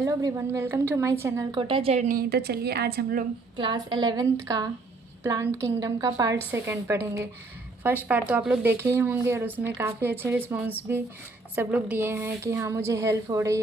Hello everyone, welcome to my channel Kota journey. तो चलिए आज हम लोग क्लास 11th का प्लांट किंगडम का पार्ट सेकंड पढ़ेंगे। फर्स्ट पार्ट तो आप लोग देखे ही होंगे और उसमें काफ़ी अच्छे रिस्पॉन्स भी सब लोग दिए हैं कि हाँ मुझे हेल्प हो रही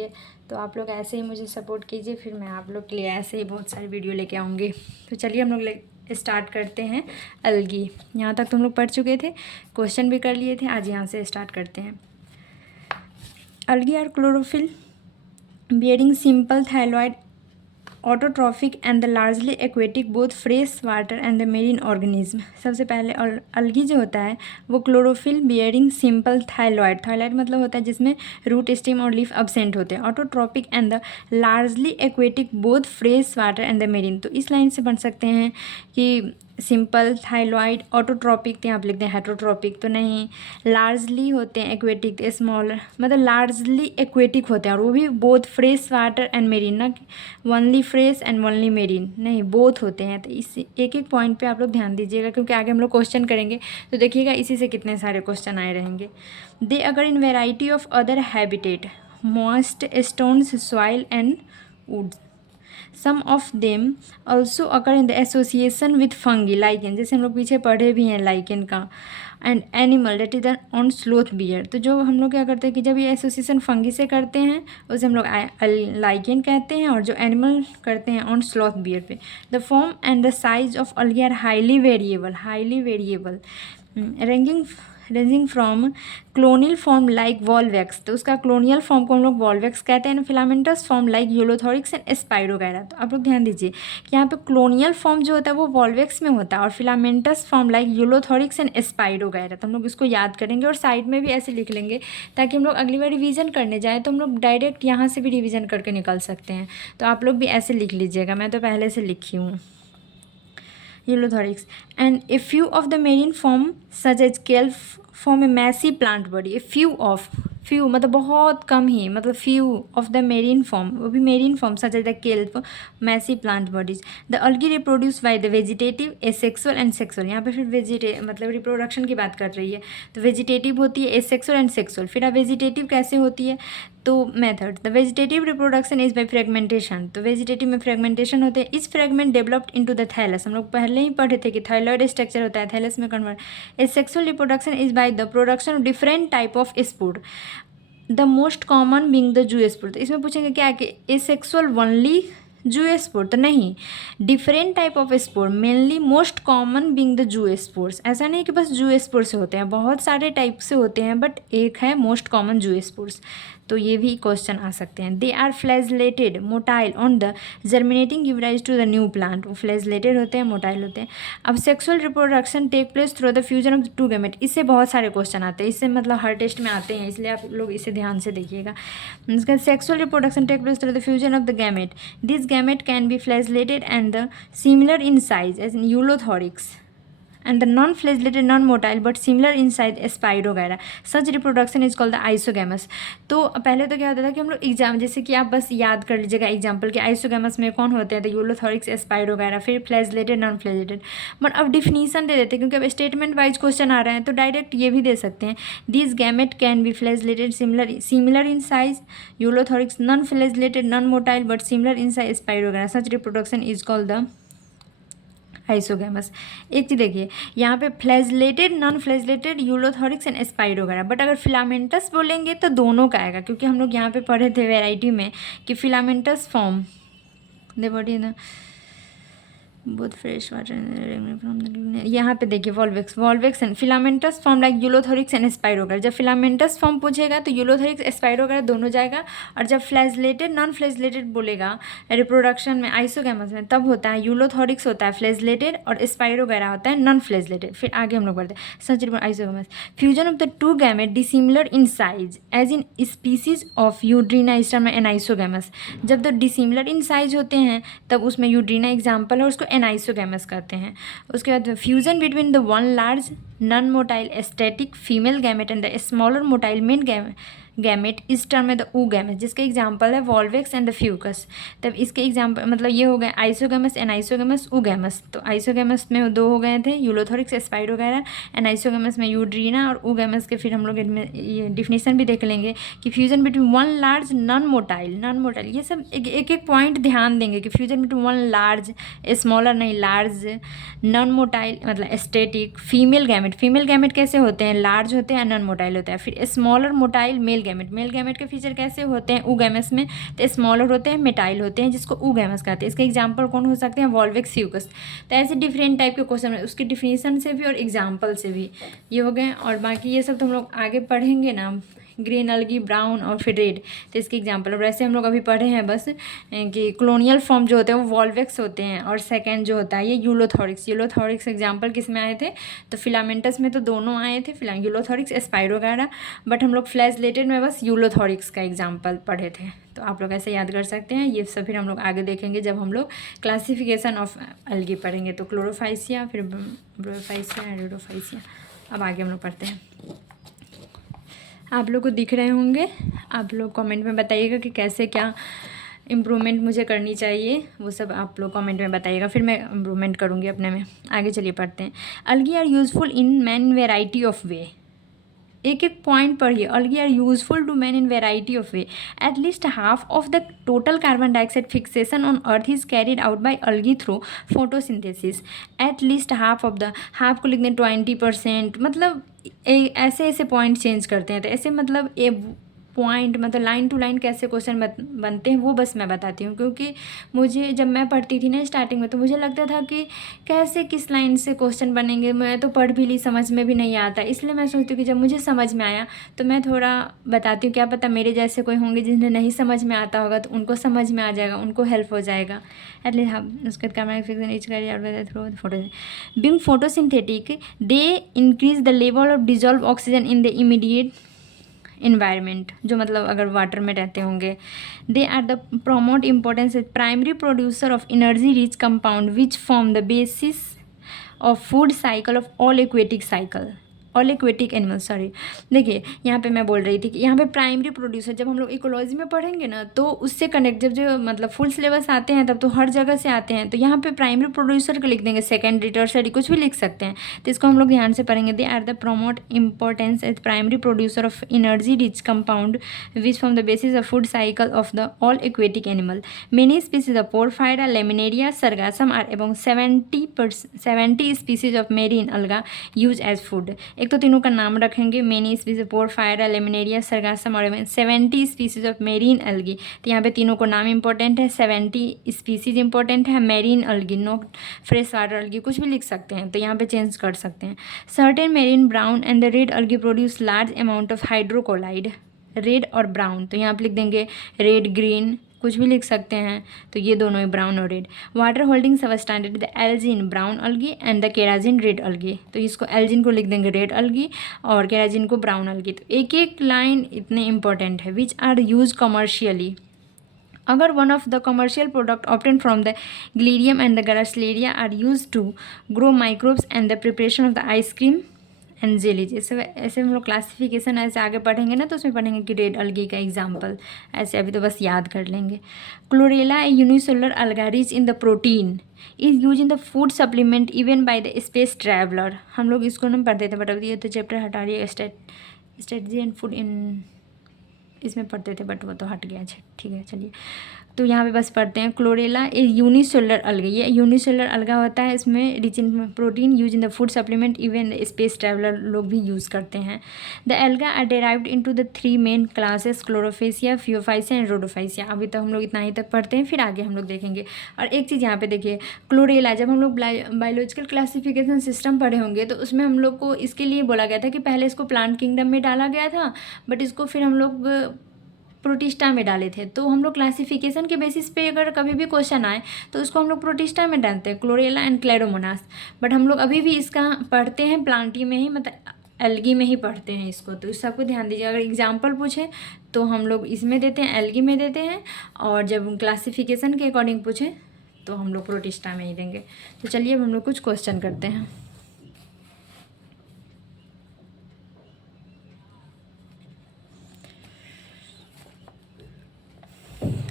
है। तो आप लोग ऐसे ही मुझे सपोर्ट कीजिए, फिर मैं आप लोग के लिए ऐसे ही बहुत सारी वीडियो लेके आऊँगी। तो चलिए हम लोग स्टार्ट करते हैं। अलगी यहाँ तक तो हम लोग पढ़ चुके थे, क्वेश्चन भी कर लिए थे। आज यहाँ से स्टार्ट करते हैं। Algae are chlorophyll bearing simple thyroid autotrophic and the largely aquatic both fresh water and the marine organism। सबसे पहले अलगी जो होता है वो क्लोरोफिल बियरिंग सिंपल थाइलॉइड मतलब होता है जिसमें रूट स्टेम और लीफ अब्सेंट होते हैं। Autotrophic and the largely aquatic both fresh water and the marine. तो इस लाइन से बन सकते हैं कि सिंपल थाइलॉइड, ऑटोट्रॉपिक तो यहाँ आप लिखते हैं हेट्रोट्रॉपिक तो नहीं, लार्जली होते हैं एक्वेटिक स्मॉलर मतलब लार्जली एक्वेटिक होते हैं और वो भी both fresh water and marine, ना only fresh and only marine नहीं, बोथ होते हैं। तो इस एक एक पॉइंट पे आप लोग ध्यान दीजिएगा क्योंकि आगे हम लोग क्वेश्चन करेंगे तो देखिएगा इसी से कितने सारे क्वेश्चन आए रहेंगे। They occur in variety of other habitat moist stones soil and woods. Some of them also occur in the association with fungi lichen, जैसे हम लोग पीछे पढ़े भी हैं लाइकेन का, and animal that is on sloth bear. तो जो हम लोग क्या करते हैं कि जब ये एसोसिएशन फंगी से करते हैं उसे हम लोग लाइकेन कहते हैं, और जो एनिमल करते हैं ऑन स्लोथ बियर पे। The form and the size of algae are highly variable ranging from colonial form like volvox, तो उसका क्लोनियल फॉर्म को हम लोग वॉलवैक्स कहते हैं। Filamentous form like ulothrix and spirogyra. तो आप लोग ध्यान दीजिए कि यहाँ पे क्लोनियल फॉर्म जो होता है वो वॉलवैक्स में होता है और filamentous form like ulothrix and spirogyra. तो हम लोग इसको याद करेंगे और साइड में भी ऐसे लिख लेंगे ताकि हम लोग अगली बार रिवीजन करने जाएँ तो हम लोग डायरेक्ट यहाँ से भी रिवीजन करके निकल सकते हैं। तो आप लोग भी ऐसे लिख लीजिएगा, मैं तो पहले से लिखी हूँ ulothrix. And a few of the marine form such as kelp form a massy plant body. A few मतलब बहुत कम ही, मतलब few of the marine form, वो भी marine form such as the kelp massy plant bodies. The algae reproduce by the vegetative asexual and sexual. यहाँ पे फिर मतलब रिप्रोडक्शन की बात कर रही है तो वेजिटेटिव होती है एसेक्सुअल एंड सेक्सुअल। फिर अब वेजिटेटिव कैसे होती है तो method, the vegetative reproduction is by fragmentation. तो वेजिटेटिव में फ्रेगमेंटेशन होते हैं। इस fragment developed into the thallus, हम लोग पहले ही पढ़े थे कि थाइलॉइड स्ट्रक्चर होता है थैलस में convert. A sexual reproduction is by the production of different type of spore, the most common being the zoo spore. तो इसमें पूछेंगे क्या कि ए सेक्सुअल वनली जू स्पोर, तो नहीं, different type of spore mainly most common being the zoo spores. ऐसा नहीं कि बस जू स्पोर से होते हैं, बहुत सारे टाइप से होते हैं बट एक है मोस्ट कॉमन जू स्पोर्स। तो ये भी क्वेश्चन आ सकते हैं। They are flagellated motile on the germinating give rise to the new plant. वो फ्लैजलेटेड होते हैं, मोटाइल होते हैं। अब sexual reproduction take place through the fusion of two gamete. इससे बहुत सारे क्वेश्चन आते हैं, इससे मतलब हर टेस्ट में आते हैं, इसलिए आप लोग इसे ध्यान से देखिएगा। इसका sexual reproduction take place through the fusion of the gamete. This gamete can be flagellated and the similar in size as in ulothrix and the non-flagellated non-motile but similar in size Spirogyra. Such reproduction is called the isogamous। तो पहले तो क्या होता था कि हम लोग exam जैसे कि आप बस याद कर लीजिएगा एग्जाम्पल कि आइसोगैमस में कौन होते हैं तो यूलोथोरिक्स स्पाइरोगैरा, फिर फ्लैजलेटेड नॉन फ्लैजलेटेड। बट अब डिफिनीसन दे देते हैं क्योंकि अब स्टेटमेंट वाइज क्वेश्चन आ रहे हैं तो डायरेक्ट ये भी दे सकते हैं। This gamete can be flagellated similar in size ulothrix, non flagellated non motile but similar in size spirogyra. Such reproduction is called the isogamous. एक चीज़ देखिए यहाँ पे flagellated non flagellated ulothrix and spirogyra, but अगर filamentous बोलेंगे तो दोनों का आएगा क्योंकि हम लोग यहाँ पे पढ़े थे वैरायटी में कि फिलामेंटस फॉर्म दे बॉडी ना बहुत फ्रेश वाटर। यहाँ पे देखिए volvox and filamentous form like ulothrix and spirogyra. जब फिलामेंटस फॉर्म पूछेगा तो यूलोथोरिक्स स्पाइरोगैरा दोनों जाएगा, और जब फ्लैजलेटेड नॉन फ्लैजलेटेड बोलेगा रिप्रोडक्शन में आइसोगैमस में तब होता है यूलोथोरिक्स होता है फ्लैजलेटेड और स्पाइरोगैरा होता है नॉन फ्लैजलेटेड। फिर आगे हम लोग बढ़ते हैं such isogamous. Fusion of the two gamete dissimilar in size as in species of eudorina sturma and isogamous. जब तो डिसिमिलर इन साइज होते हैं तब उसमें यूड्रीना एग्जाम्पल है, उसको एनाइसोगैमस कहते हैं। उसके बाद fusion between the one large non motile aesthetic female gamete and the smaller motile main gamete, इस टर्म में द ऊ गैमेट, जिसके एग्जाम्पल है वॉल्वेक्स एंड द फ्यूकस। तब इसके एग्जाम्पल मतलब ये हो गए आइसोगैमस, एनाइसोगैमस, ऊगैमस। तो आइसोगैमस में 2 हो गए थे, यूलोथोरिक्स, स्पाइरोगैरा। एनाइसोगैमस में यूड्रीना और ऊगैमस के फिर हम लोग ये डिफिनीसन भी देख लेंगे कि fusion between one large non motile, ये सब एक एक पॉइंट ध्यान देंगे कि fusion between one large, smaller नहीं लार्ज, नॉन मोटाइल मतलब स्टेटिक, फीमेल गैमेट कैसे होते हैं, लार्ज होते हैं, नॉन मोटाइल होता है। फिर स्मॉलर मोटाइल मेल गैमेट के फीचर कैसे होते हैं ऊगैमस में, तो स्मॉलर होते हैं, मेटाइल होते हैं, जिसको ऊगैमस कहते हैं। इसके एग्जाम्पल कौन हो सकते हैं, वॉल्वेक्स, फ्यूकस। तो ऐसे डिफरेंट टाइप के क्वेश्चन है, उसकी डिफिनीसन से भी और एग्जाम्पल से भी ये हो गए। और बाकी ये सब तो हम लोग आगे पढ़ेंगे ना, ग्रीन अलगी, ब्राउन और फिर रेड, तो इसके एग्जाम्पल। और वैसे हम लोग अभी पढ़े हैं बस कि कॉलोनियल फॉर्म जो होते हैं वो वॉल्वेक्स होते हैं, और सेकंड जो होता है ये यूलोथोरिक्स एग्जाम्पल किस में आए थे, तो फिलामेंटस में तो दोनों आए थे, यूलोथोरिक्स, स्पाइरोगैरा, बट हम लोग फ्लैजेलेटेड में बस यूलोथोरिक्स का एग्जाम्पल पढ़े थे। तो आप लोग ऐसे याद कर सकते हैं। ये सब फिर हम लोग आगे देखेंगे जब हम लोग क्लासिफिकेशन ऑफ अलगी पढ़ेंगे, तो क्लोरोफाइसिया, फिर ब्रोफाइसिया, रेडोफाइसिया। अब आगे हम लोग पढ़ते हैं। आप लोग को दिख रहे होंगे, आप लोग कमेंट में बताइएगा कि कैसे क्या इम्प्रूवमेंट मुझे करनी चाहिए, वो सब आप लोग कमेंट में बताइएगा, फिर मैं इम्प्रूवमेंट करूँगी अपने में। आगे चलिए पढ़ते हैं। Algae are useful in man variety of way, एक एक पॉइंट पढ़िए। Algae are useful to man in variety of way, at least half of the total carbon dioxide fixation on earth is carried out by algae through photosynthesis. At least half of the, half को लिख दें 20%, मतलब ऐसे ऐसे point change करते हैं। तो ऐसे मतलब ए पॉइंट मतलब लाइन टू लाइन कैसे क्वेश्चन बनते हैं वो बस मैं बताती हूँ, क्योंकि मुझे जब मैं पढ़ती थी ना स्टार्टिंग में, तो मुझे लगता था कि कैसे किस लाइन से क्वेश्चन बनेंगे, मैं तो पढ़ भी ली, समझ में भी नहीं आता। इसलिए मैं सोचती हूँ कि जब मुझे समझ में आया तो मैं थोड़ा बताती हूँ, क्या पता मेरे जैसे कोई होंगे जिन्हें नहीं समझ में आता होगा तो उनको समझ में आ जाएगा, उनको हेल्प हो जाएगा एटलीस्ट। हाँ, उसके carbon fixation each through photo being photosynthetic they increase the level of dissolve oxygen in the immediate environment, जो मतलब अगर वाटर में रहते होंगे। They are the promote importance primary producer of energy rich compound which form the basis of food cycle of all aquatic animal. Sorry, देखिए यहाँ पे मैं बोल रही थी कि यहाँ पे प्राइमरी प्रोड्यूसर, जब हम लोग इकोलॉजी में पढ़ेंगे ना तो उससे कनेक्ट, जब जो मतलब फुल सिलेबस आते हैं तब तो हर जगह से आते हैं, तो यहाँ पे प्राइमरी प्रोड्यूसर को लिख देंगे, सेकेंडरी, टर्सरी, कुछ भी लिख सकते हैं। तो इसको हम लोग ध्यान से पढ़ेंगे। They are the promote importance as primary producer of energy rich compound which form the basis of food cycle of the all aquatic animal. Many species of porphyra, laminaria, sargassum are among 70 species of marine alga use as food. एक तो तीनों का नाम रखेंगे, many species porphyra, laminaria, sargassum और 70 species of marine अलगी। तो यहाँ पे तीनों को नाम इंपॉर्टेंट है, 70 स्पीसीज इंपॉर्टेंट है, मेरीन अलगी, नो फ्रेश वाटर अलगी, कुछ भी लिख सकते हैं, तो यहाँ पे चेंज कर सकते हैं। Certain marine brown and the red algae produce large amount of hydrocolloid, red और ब्राउन, तो यहाँ पे लिख देंगे रेड, ग्रीन, कुछ भी लिख सकते हैं, तो ये दोनों ही ब्राउन और red. Water holding substandard the algin brown algae and the carrageen red algae, तो इसको एल्जिन को लिख देंगे रेड अलगी और केराजिन को ब्राउन अलगी। तो एक एक लाइन इतने इंपॉर्टेंट है। विच आर यूज कमर्शियली, अगर one of the commercial product obtain from the gelidium and the gracilaria are use to grow microbes and the preparation of the ice cream and jellies. ऐसे हम लोग classification ऐसे आगे पढ़ेंगे ना, तो उसमें पढ़ेंगे कि रेड अलगी का एग्जाम्पल, ऐसे अभी तो बस याद कर लेंगे। Chlorella A unicellular alga rich in the protein is used in the food supplement even by the space traveler। हम लोग इसको ना पढ़ते थे, बट अभी ये तो चैप्टर हटा रही है, स्ट्रेटजी एंड फूड इन, इसमें पढ़ते थे बट वो तो हट गया। ठीक है, चलिए तो यहाँ पे बस पढ़ते हैं। क्लोरेला ए यूनिसेलुलर अलगा, ये यूनिसेलुलर अलगा होता है, इसमें rich in protein, use in the food supplement, even space traveller लोग भी यूज़ करते हैं। The alga are derived into the 3 main classes, chlorophyceae, phaeophyceae and rhodophyceae. अभी तो हम लोग इतना ही तक पढ़ते हैं, फिर आगे हम लोग देखेंगे। और एक चीज़ यहाँ पे देखिए, क्लोरेला, जब हम लोग बायोलॉजिकल क्लासिफिकेशन सिस्टम पढ़े होंगे तो उसमें हम लोग को इसके लिए बोला गया था कि पहले इसको प्लांट किंगडम में डाला गया था, बट इसको फिर हम लोग प्रोटिस्टा में डाले थे। तो हम लोग क्लासिफिकेशन के बेसिस पे अगर कभी भी क्वेश्चन आए तो उसको हम लोग प्रोटिस्टा में डालते हैं, क्लोरेला एंड क्लेरोमोनास। बट हम लोग अभी भी इसका पढ़ते हैं प्लांटी में ही, मतलब एल्गी में ही पढ़ते हैं इसको, तो इस सबको ध्यान दीजिए। अगर एग्जाम्पल पूछे तो हम लोग इसमें देते हैं, एल्गी में देते हैं, और जब क्लासिफिकेशन के अकॉर्डिंग पूछे तो हम लोग प्रोटिस्टा में ही देंगे। तो चलिए अब हम लोग कुछ क्वेश्चन करते हैं।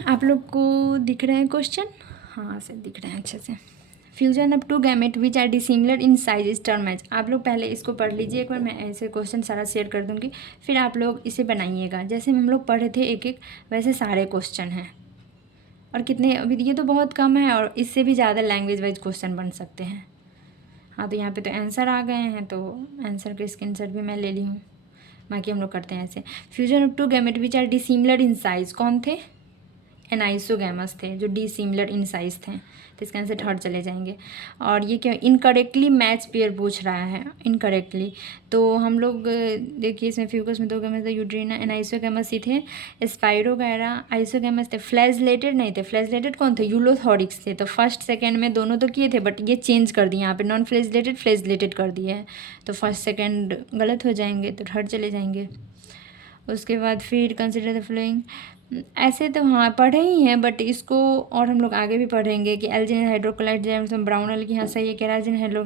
आप लोग को दिख रहे हैं क्वेश्चन? हाँ सर दिख रहे हैं अच्छे से। Fusion of two gamete which are dissimilar in size is term as. आप लोग पहले इसको पढ़ लीजिए एक बार, मैं ऐसे क्वेश्चन सारा शेयर कर दूँगी, फिर आप लोग इसे बनाइएगा। जैसे हम लोग पढ़े थे एक एक, वैसे सारे क्वेश्चन हैं। और कितने, अभी ये तो बहुत कम है, और इससे भी ज़्यादा लैंग्वेज वाइज क्वेश्चन बन सकते हैं। हाँ तो यहाँ पे तो आंसर आ गए हैं, तो आंसर के स्क्रीनशॉट भी मैं ले ली हूँ। बाकी हम लोग करते हैं ऐसे। Fusion of two gamete which are dissimilar in size, कौन थे? एनाइसोगैमस थे जो डिसिमिलर इन साइज थे, तो इसका आंसर थर्ड चले जाएंगे। और ये क्या, इनकरेक्टली मैच पेयर पूछ रहा है, इनकरेक्टली। तो हम लोग देखिए इसमें फ्यूकस में दो गैमस थे, यूड्रीना, एनाइसोगैमस ही थे, स्पाइरोगैरा, आइसोगैमस थे, फ्लैजलेटेड नहीं थे। फ्लैजलेटेड कौन थे? यूलोथोरिक्स थे। तो फर्स्ट सेकेंड में दोनों तो किए थे, बट ये चेंज कर दिए यहाँ पे, नॉन फ्लैजलेटेड फ्लैजलेटेड कर दिए हैं, तो फर्स्ट सेकेंड गलत हो जाएंगे, तो थर्ड चले जाएंगे। उसके बाद फिर कंसिडर द फ्लोइंग, ऐसे तो हाँ पढ़े ही हैं, बट इसको और हम लोग आगे भी पढ़ेंगे कि एल्जिन हाइड्रोक्लोराइड जैम ब्राउन अलगी, हाँ सही है। केराजिन हाइड्रो,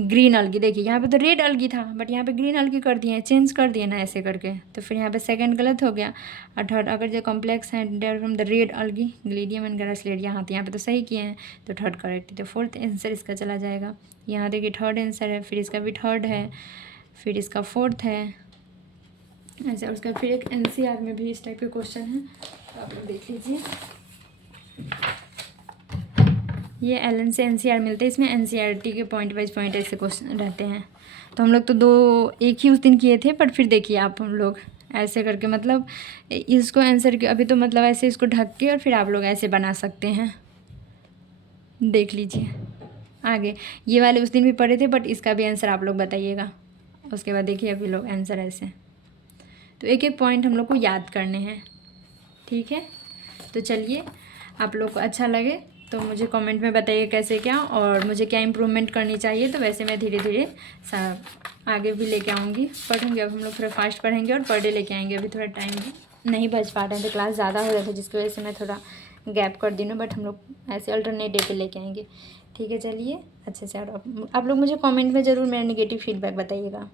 ग्रीन अलगी, देखिए यहाँ पे तो रेड अलगी था, बट यहाँ पे ग्रीन अलगी कर दिए हैं, चेंज कर दिए ना ऐसे करके, तो फिर यहाँ पे सेकंड गलत हो गया। और थर्ड, अगर जो कॉम्प्लेक्स है फ्रॉम द रेड अलगी, ग्लीडियम एंड ग्रासलेरिया, हाँ तो यहाँ पे तो सही किए हैं, तो थर्ड करेक्ट। तो फोर्थ आंसर इसका चला जाएगा। यहाँ देखिए थर्ड आंसर है, फिर इसका भी थर्ड है, फिर इसका फोर्थ है ऐसे। और उसका फिर एक एनसीआर में भी इस टाइप के क्वेश्चन हैं, तो आप लोग देख लीजिए। ये एलन से एनसीआर मिलते हैं, इसमें एनसीईआरटी के पॉइंट वाइज पॉइंट ऐसे क्वेश्चन रहते हैं। तो हम लोग तो एक ही उस दिन किए थे, बट फिर देखिए आप हम लोग ऐसे करके, मतलब इसको आंसर के अभी तो मतलब ऐसे इसको ढक के, और फिर आप लोग ऐसे बना सकते हैं, देख लीजिए आगे। ये वाले उस दिन भी पढ़े थे, बट इसका भी आंसर आप लोग बताइएगा। उसके बाद देखिए अभी लोग आंसर ऐसे, तो एक एक पॉइंट हम लोग को याद करने हैं, ठीक है। तो चलिए, आप लोग को अच्छा लगे तो मुझे कमेंट में बताइए कैसे क्या, और मुझे क्या इम्प्रूवमेंट करनी चाहिए, तो वैसे मैं धीरे धीरे आगे भी लेके आऊँगी। पढ़ेंगे अब हम लोग थोड़ा फास्ट पढ़ेंगे और पर डे लेके आएंगे। अभी थोड़ा टाइम भी नहीं बच पा रहे थे, तो क्लास ज़्यादा हो रहा था, जिसकी वजह से मैं थोड़ा गैप कर दी हूँ, बट हम लोग ऐसे अल्टरनेट डे पे लेके आएंगे, ठीक है। चलिए अच्छे से, और आप लोग मुझे कमेंट में ज़रूर मेरा नेगेटिव फीडबैक बताइएगा।